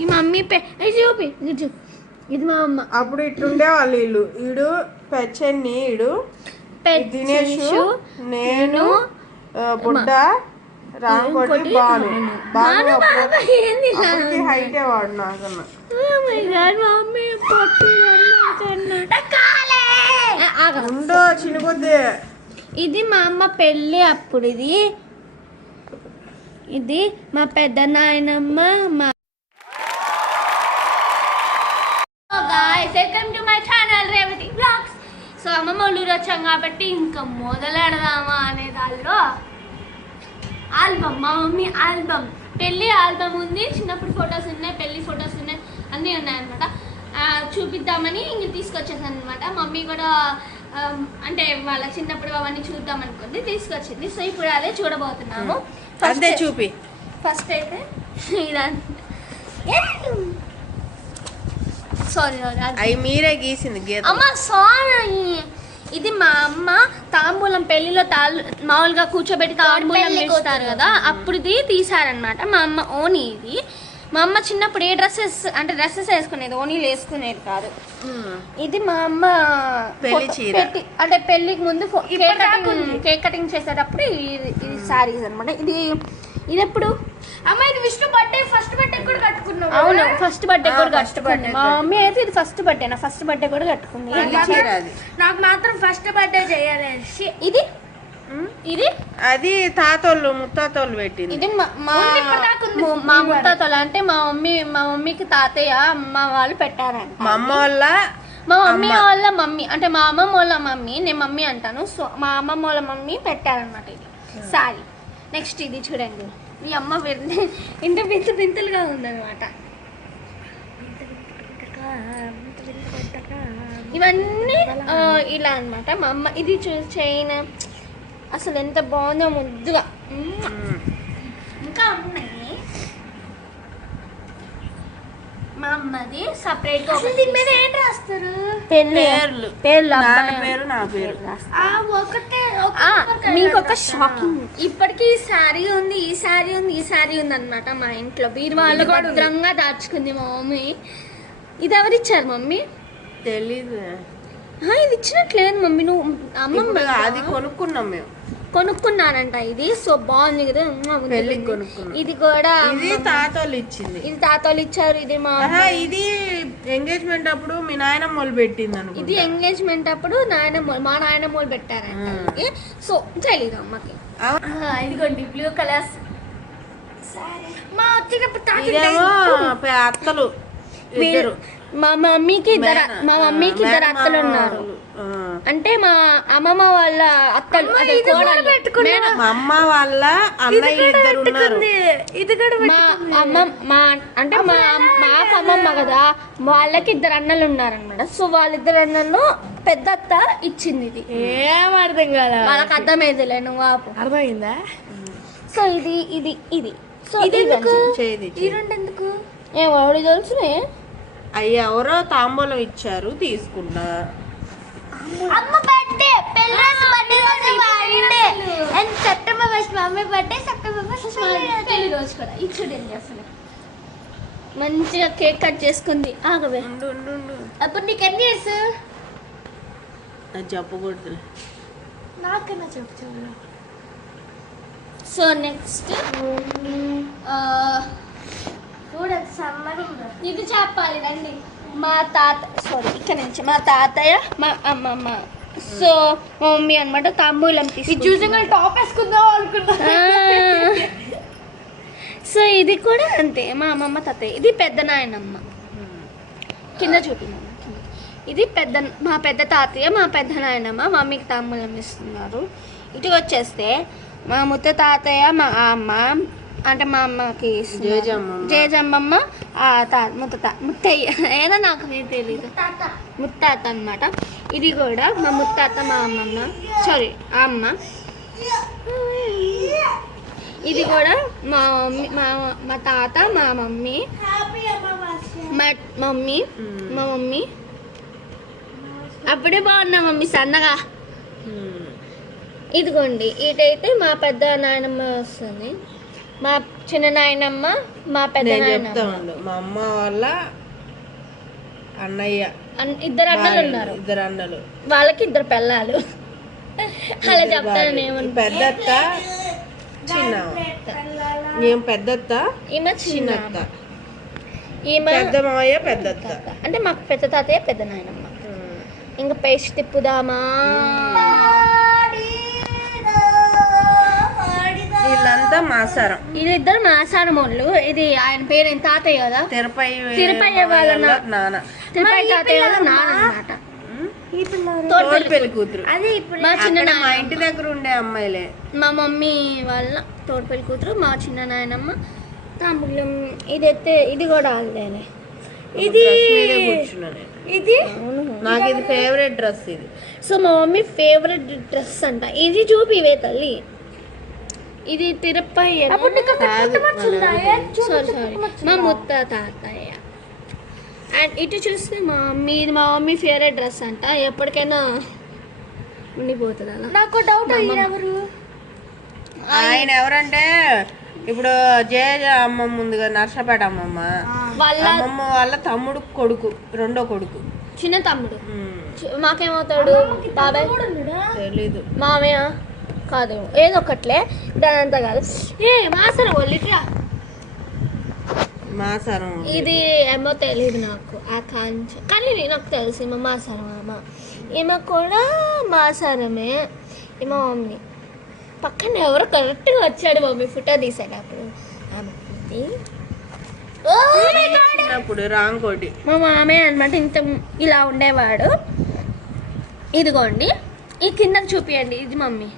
ఈ మమ్మీ చూపి ఇది మా అమ్మ. అప్పుడు ఇట్టుండే వాళ్ళు వీళ్ళు ఈడు పెచ్చన్ని ఈడు దినేష్ నేను బుడ్డ రాంకోటి బాను హైటే వాడు నాకన్నా. ఉండో చిన్నకొద్ది. ఇది మా అమ్మ పెళ్ళి అప్పుడు. ఇది మా పెద్ద నాయనమ్మ. మా welcome to my channel Revathi blogs. So అమ్మమ్మ ఊరు వచ్చాం కాబట్టి ఇంకా మొదలెడదామా అనే దానిలో ఆల్బమ్, మా మమ్మీ ఆల్బమ్, పెళ్ళి ఆల్బమ్ ఉంది, చిన్నప్పుడు ఫొటోస్ ఉన్నాయి, పెళ్ళి ఫొటోస్ ఉన్నాయి, అన్నీ ఉన్నాయన్నమాట. చూపిద్దామని ఇంక తీసుకొచ్చేసాను అనమాట. మమ్మీ కూడా అంటే వాళ్ళ చిన్నప్పుడు అవన్నీ చూద్దాం అనుకుంది, తీసుకొచ్చింది. సో ఇప్పుడు అదే చూడబోతున్నాము. అదే చూపి. ఫస్ట్ అయితే సారీ అవి మీరే గీసింది అమ్మ, సారీ. ఇది మా అమ్మ తాంబూలం పెళ్లిలో మామూలుగా కూర్చోబెట్టి తాంబూలం వేస్తారు కదా, అప్పుడు ఇది తీసారనమాట. మా అమ్మ ఓనీ ఇది. మా అమ్మ చిన్నప్పుడు ఏ డ్రెస్సెస్ అంటే డ్రెస్సెస్ వేసుకునేది, ఓనీలు వేసుకునేది కాదు. ఇది మా అమ్మ పెట్టి అంటే పెళ్లికి ముందు కేక్ కటింగ్ చేసేటప్పుడు ఇది సారీస్ అనమాట. ఇది ఎప్పుడు అమ్మ ఇది విష్ణు బర్త్డే, ఫస్ట్ బర్త్డే కూడా కట్టుకున్నాం. అవును, ఫస్ట్ బర్త్డే కూడా కట్టుకుంది మా మమ్మీ. అయితే ఇది ఫస్ట్ బర్త్డే, నా ఫస్ట్ బర్త్డే కూడా కట్టుకుంది. నాకు మాత్రం ఫస్ట్ బర్త్డే చేయాలి. ఇది అది తాతోళ్ళు ముత్తాతోళ్ళు పెట్టింది. ఇది మా ముత్తాతోళ్ళు అంటే మా మమ్మీకి తాతయ్య అమ్మ వాళ్ళు పెట్టారంట. మా అమ్మ వాళ్ళ మా మమ్మీ వాళ్ళ మమ్మీ అంటే మా అమ్మమ్మ వాళ్ళ మమ్మీ, నేను మమ్మీ అంటాను. సో మా అమ్మమ్మ వాళ్ళ మమ్మీ పెట్టారనమాట ఇది సారీ. నెక్స్ట్ ఇది చూడండి, మీ అమ్మ ఇంత వింతలుగా ఉందన్నమాట. ఇవన్నీ ఇలా అనమాట. మా అమ్మ ఇది చైన్ అసలు ఎంత బాగుందో, ముద్దుగా. ఇంకా ఉన్నాయి మా అమ్మది సపరేట్. ఏంటి రాస్తారు పేర్లు, మీకు ఒక షాకింగ్. ఇప్పటికీ ఈ శారీ ఉంది, ఈ శారీ ఉంది, ఈ శారీ ఉంది అనమాట. మా ఇంట్లో బీరువాళ్ళు భద్రంగా దాచుకుంది మా మమ్మీ. ఇది ఎవరిచ్చారు మమ్మీ? తెలీదు. ఇది ఇచ్చినట్లేదు మమ్మీ. నువ్వు అమ్మమ్మ అది కొనుక్కున్నాం మేము, కొనుక్కున్నానంట ఇది. సో బాగుంది కదా. ఇది కూడా తాతోళ్ళు ఇచ్చింది, ఇది తాతోళ్ళు ఇచ్చారు. ఇది మా ఇది ఎంగేజ్మెంట్ అప్పుడు మీ నాయనమ్మ వాళ్ళు పెట్టింది అనుకో. ఇది ఎంగేజ్మెంట్ అప్పుడు మా నాయనమ్మ వాళ్ళు పెట్టారంట. సో తెలీదు అమ్మకి. ఇదిగోండి బ్లూ కలర్స్. మా అత్తలు మా మమ్మీకి ఇద్దరు అత్తలు ఉన్నారు. అంటే మా అమ్మమ్మ వాళ్ళ అత్తలు, మా అమ్మ వాళ్ళ అన్నయ్య ఇద్దరు ఉన్నారు. మా అంటే మా అమ్మమ్మ కదా, వాళ్ళకి ఇద్దరు అన్నలు ఉన్నారనమాట. సో వాళ్ళిద్దరు అన్నలు పెద్ద అత్త ఇచ్చింది. ఇది ఏం అర్థం కదా, వాళ్ళకి అర్థమైందిలే, నువ్వు అర్థమైందా. సో ఇది ఇది ఇది సో ఇది ఈ రెండు ఎందుకు ఏమో తెలుసునే. అయ్యి ఎవరో తాంబూలం ఇచ్చారు, తీసుకున్నా. అమ్మ birthday, September 1 mummy birthday, September 1 పెళ్లి రోజు కూడా. ఇది చూడండి అసలు మంచిగా కేక్ కట్ చేసుకుంది. ఆగవే అప్పుడు నీకు ఎన్ని ఇయర్స్ చెప్పకూడదు, నాకన్నా చెప్పు. సో నెక్స్ట్ ఇది చెప్పాలి రండి. మా తాత ఇక్కడ నుంచి మా తాతయ్య, మా అమ్మమ్మ. సో మా మమ్మీ అనమాట తాంబూలం తీసుకుంది. టాప్ వేసుకుందాం అనుకున్నా. సో ఇది కూడా అంతే, మా అమ్మమ్మ తాతయ్య. ఇది పెద్ద నాయనమ్మ, కింద చూపినా. ఇది మా పెద్ద తాతయ్య, మా పెద్ద నాయనమ్మ మమ్మీకి తాంబూలం ఇస్తున్నారు. ఇటు వచ్చేస్తే మా ముత్త తాతయ్య, మా అమ్మ అంటే మా అమ్మకి జేజమ్మమ్మ, ముత్తయ్య ఏదో నాకు తెలీదు, ముత్తాత అనమాట. ఇది కూడా మా ముత్తాత, మా అమ్మమ్మ, సారీ అమ్మ. ఇది కూడా మా మమ్మీ, మా తాత, మా మమ్మీ, మా మమ్మీ. అప్పుడే బాగున్నా మమ్మీ సన్నగా. ఇదిగోండి ఇటైతే మా పెద్ద నాయనమ్మ వస్తుంది. మా చిన్న నాయనమ్మ, మా పెద్ద నేను నాయనమ్మ. చెప్తా ఉండు. మా అమ్మ వాళ్ళ అన్నయ్య ఇద్దరు అన్నలు ఉన్నారు. ఇద్దరు అన్నలు, వాళ్ళకి ఇద్దరు పిల్లలు. అలా చెప్తాను ఏమన్నా. పెద్దత్త చిన్న ఏం పెద్దత్త ఈమె చిన్నత్త, ఈమె పెద్ద మావయ్య పెద్దత్త. అంటే మాకు పెద్ద తాతయ్య పెద్ద నాయనమ్మ. ఇంకా పేస్ట్ తిప్పుదామా? వీళ్ళంతా మాసారం. వీళ్ళిద్దరు మాసారం వాళ్ళు. ఇది ఆయన పేరు తాతయ్య కదా, తిరుపతి వాళ్ళ నాన్న, తిరుపతి తాతయ్య వాళ్ళ నాన్న అన్నమాట. తోడుపెళ్లి కూతురు. అది ఇప్పుడు మా చిన్న మా ఇంటి దగ్గర ఉండే అమ్మాయిలే. మా మమ్మీ వాళ్ళ తోడుపెళ్లి కూతురు, మా చిన్న నాయనమ్మ తాంబూలం. ఇదైతే ఇది కూడా వాళ్ళదేనే. ఇది ఇది నాకు ఇది ఫేవరెట్ డ్రెస్. ఇది సో మా మమ్మీ ఫేవరెట్ డ్రెస్ అంట. ఇది చూపివే తల్లి. ఇది తిరుపతి మా ముత్త తాతయ్య. అండ్ ఇటు చూస్తే మా మమ్మీ ఫేవరెట్ డ్రెస్ అంట. ఎప్పటికైనా ఉండిపోతుంది అలా. నాకు డౌట్, ఎవరు ఆయన ఎవరంటే ఇప్పుడు జయ అమ్మమ్మ ఉందిగా, నర్సపేట అమ్మమ్మ, అమ్మమ్మ వాళ్ళ తమ్ముడు కొడుకు, రెండో కొడుకు, చిన్న తమ్ముడు. మాకేమవుతాడు? బాబాయ్ తెలీదు. మామయ్య కాదు, ఏదో ఒకట్లే. దానంతా కాదు. మాసరం వాళ్ళిట్లా మాసారం. ఇది ఏమో తెలియదు నాకు ఆ కాంచి, కానీ నాకు తెలుసు ఈమె మాసారం. అమ్మ ఈమె కూడా మాసారమే. ఈమె మమ్మీ పక్కన ఎవరో కరెక్ట్గా వచ్చాడు మమ్మీ ఫోటో తీసేటప్పుడు. చిన్నప్పుడు రాంకోటి మా మామయ్య అనమాట. ఇంత ఇలా ఉండేవాడు. ఇదిగోండి, ఈ కిందకి చూపియండి. ఇది మమ్మీ,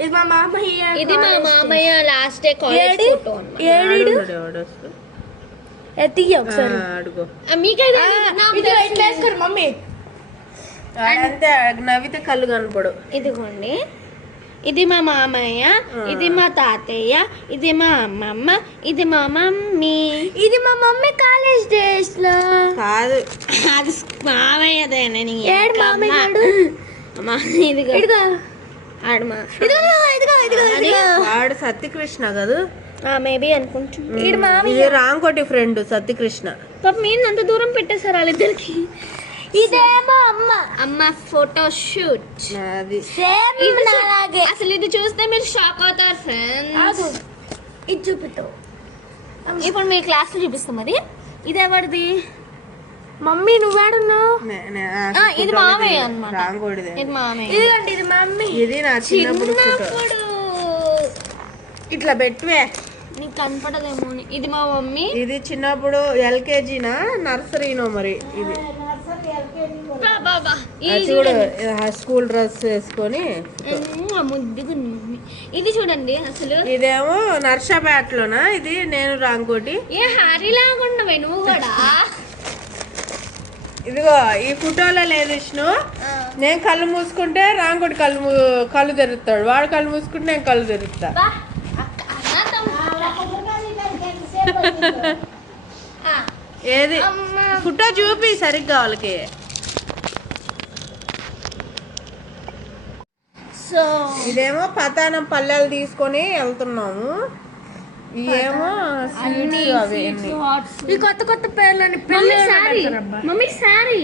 ఇది మా మామయ్య. ఇది మా మామయ్య లాస్ట్ డే కాలేజ్ ఫోటో అన్నమాట. అడుగు. మీకైతే మమ్మీ అంతే, నవ్వితే కళ్ళు కనపడు. ఇదిగోండి, ఇది మా మామయ్య, ఇది మా తాతయ్య, ఇది మా అమ్మమ్మ, ఇది మా మమ్మీ. ఇది మా మమ్మీ కాలేజ్ డేస్ లో. కాదు, అది మామయ్యదేనే. వాడు సత్యకృష్ణ కదా, మేబీ అనుకుంటున్నా. ఇది రాంకోటి ఫ్రెండ్ సత్యకృష్ణ. పాప మీరు అంత దూరం పెట్టేశారు వాళ్ళిద్దరికి. ఇదేమో అమ్మ ఫోటో షూట్. అసలు ఇది చూస్తే మీరు షాక్ అవుతారు ఫ్రెండ్స్. ఇది చూపిస్తావు ఇప్పుడు మీ క్లాస్ లో చూపిస్తాం. అది ఇది ఎవరిది? మమ్మీ నువ్వేడున్నావు? ఇది మామయ్య అన్నమాట. రాంకోటిదే. ఇది మామయ్య. ఇదిగోండి, ఇది మమ్మీ. ఇది నా చిన్నప్పుడు ఇట్లా పెట్టువే, నీకు కనపడదేమో. ఇది మా మమ్మీ. ఇది చిన్నప్పుడు ఎల్కేజీనా నర్సరీనో మరి. ఇది చూడు, స్కూల్ డ్రెస్ వేసుకొని ముద్దుగా మమ్మీ. ఇది చూడండి అసలు. ఇదేమో నర్సాపేటలోనా. ఇది నేను రాంకోటి. ఏ హారీ లాగుండవే నువ్వు కూడా. ఇదిగో ఈ ఫోటోలో లేదు విష్ణు. నేను కళ్ళు మూసుకుంటే రాంకోటి కళ్ళు తెరుస్తాడు, వాడు కళ్ళు మూసుకుంటే నేను కళ్ళు తెరుస్తా. ఏది ఫోటో చూపి సరిగ్గా వాళ్ళకి. సో ఇదేమో పతానం పల్లెలు తీసుకొని వెళ్తున్నాము. ఇవేమో స్వీట్స్ అవి. ఈ కొత్త కొత్త పేర్లని మమ్మీ సారీ.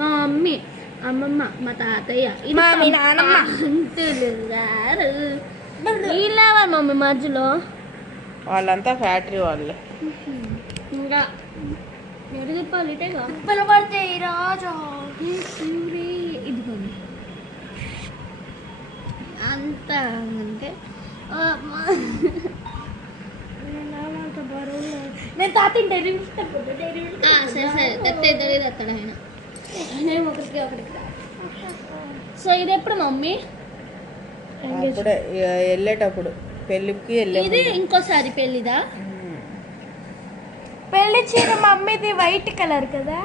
మా మమ్మీ, అమ్మమ్మ, మా తాతయ్య, మీ నాన్నమ్మ. ఇలా మమ్మీ మధ్యలో వాళ్ళంతా ఫ్యాక్టరీ వాళ్ళే. ఇంకా ఎడుగుపాలి పిలబడితే రాజా. ఇదిగోండి అంత అంటే నేను తాతింటే సరే సరే తెత్తేద్దరు తెస్తాడు ఆయన. నేను ఒకరికి సో ఇది ఎప్పుడు మమ్మీ? అప్పుడే వెళ్ళేటప్పుడు పెళ్ళికి ఇది ఇంకోసారి పెళ్ళిదా? పెళ్లి చీర మా అమ్మది వైట్ కలర్ కదా,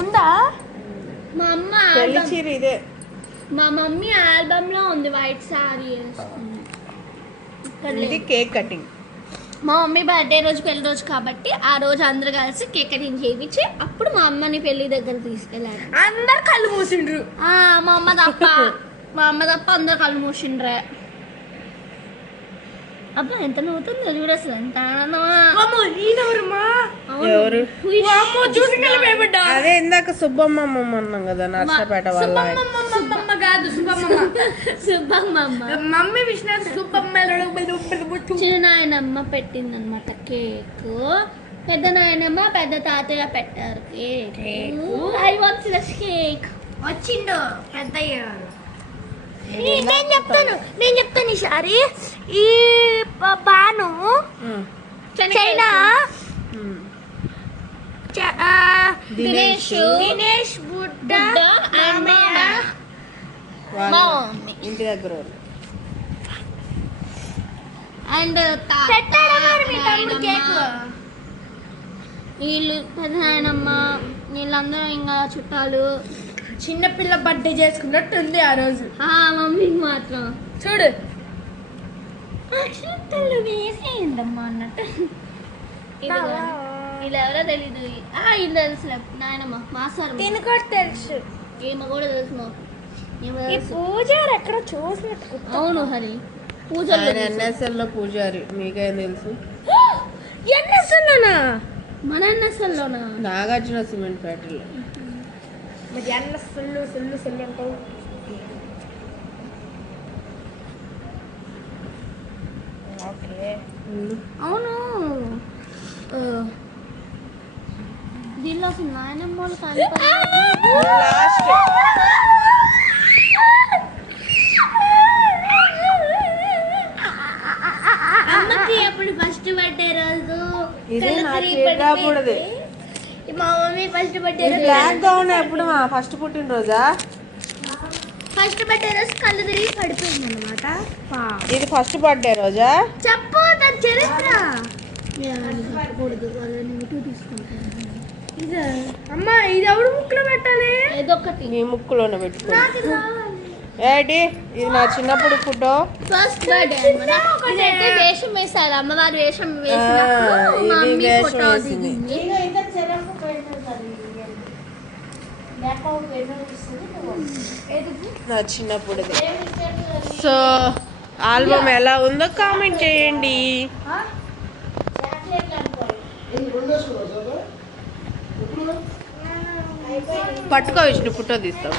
ఉందా? మా అమ్మ పెళ్లి చీర ఇదే. మా మమ్మీ ఆల్బమ్ లో ఉంది వైట్ సారీ. ఇది కేక్ కటింగ్. మా మమ్మీ బర్త్డే రోజు పెళ్లి రోజు కాబట్టి ఆ రోజు అందరు కలిసి కేక్ కటింగ్ చేయించి అప్పుడు మా అమ్మని పెళ్లి దగ్గర తీసుకెళ్ళారు. అందరు కళ్ళు మూసిండ్రు. మా అమ్మ తప్ప అందరు కళ్ళు మూసిండ్రే. అబ్బా ఎంత నవ్వుతుందో చూడు అసలు ఎంత ఆనందమా. ఎవరు అదే ఇందాక సుబ్బమ్మ అమ్మమ్మ అన్నాం కదా నర్సపేట వాళ్ళ ఆయన. సుబ్బమ్మమ్మ మమ్మీ విష్ణు సుబ్బమ్మ చిన్న నాయనమ్మ పెట్టింది అనమాట కేక్. పెద్ద నాయనమ్మ పెద్ద తాతయ్య పెట్టారు cake. I want this cake. వచ్చిండు పెద్దయ్య. నేను చెప్తాను ఈసారి ఈ బాను చైనా దినేష్ బుడ్డ ఇంటి దగ్గర వాళ్ళు. అండ్ వీళ్ళు పెద్ద నాయనమ్మ వీళ్ళందరూ ఇంకా చుట్టాలు. చిన్నపిల్ల బర్త్డే చేసుకున్నట్టు ఉంది ఆ రోజు. మమ్మీకి మాత్రం చూడు అక్షంతలు వేసేయండమ్మా అన్నట్టు. వీళ్ళు ఎవరో తెలీదు. వీళ్ళు తెలుసు నాయనమ్మ మాసారు. దీని కూడా తెలుసు. ఏమో కూడా తెలుసు మాకు. ఈ పూజారి ఎక్కడ చూసినట్టు. అవును హరి పూజలు ఆయన NSL లో పూజారి, మీకేం తెలుసు? ఎన్ఎస్ఎల్లోనా? మన ఎన్ఎస్ఎల్లోనా? నాగార్జున సిమెంట్ ఫ్యాక్టరీలో. మరి ఎన్ఎస్ఎల్ అంటావు. ఓకే అవును దీనిలో అసలు నాయనమ్మ వాళ్ళు లాస్ట్ అమ్మకి ఎప్పుడు ఫస్ట్ బర్త్డే రోజు ఇదే నా చేద్దాకూడదు. మా మమ్మీ ఫస్ట్ బర్త్డే ఇది బ్లాక్ గౌన్ ఎప్పుడు మా ఫస్ట్ పుట్టినరోజా? ఫస్ట్ బర్త్డే రోజు కళ్ళు తిరిగి పడిపోయింది అనమాట. ఇది ఫస్ట్ బర్త్డే రోజా? చెప్పు దాని చరిత్ర. చెప్పకూడదు తీసుకుంటాను. అమ్మా ఇది ఎవడు ముక్కులో పెట్టాలి? ఏదో ఒకటి నీ ముక్కులోనే పెట్టుకో. ఏంటి ఇది నా చిన్నప్పుడు ఫోటో. ఫస్ట్ బర్త్డే అనమాట. ఇదైతే వేషం వేశారు, అమ్మవారి వేషం వేసినప్పుడు మా ఇది మమ్మీ వేషం ఫోటో వేసింది. దిగింది. నా చిన్నప్పుడు. సో ఆల్బమ్ ఎలా ఉందో కామెంట్ చేయండి. పట్టుకో విష్ణు ఫోటో తీస్తావు.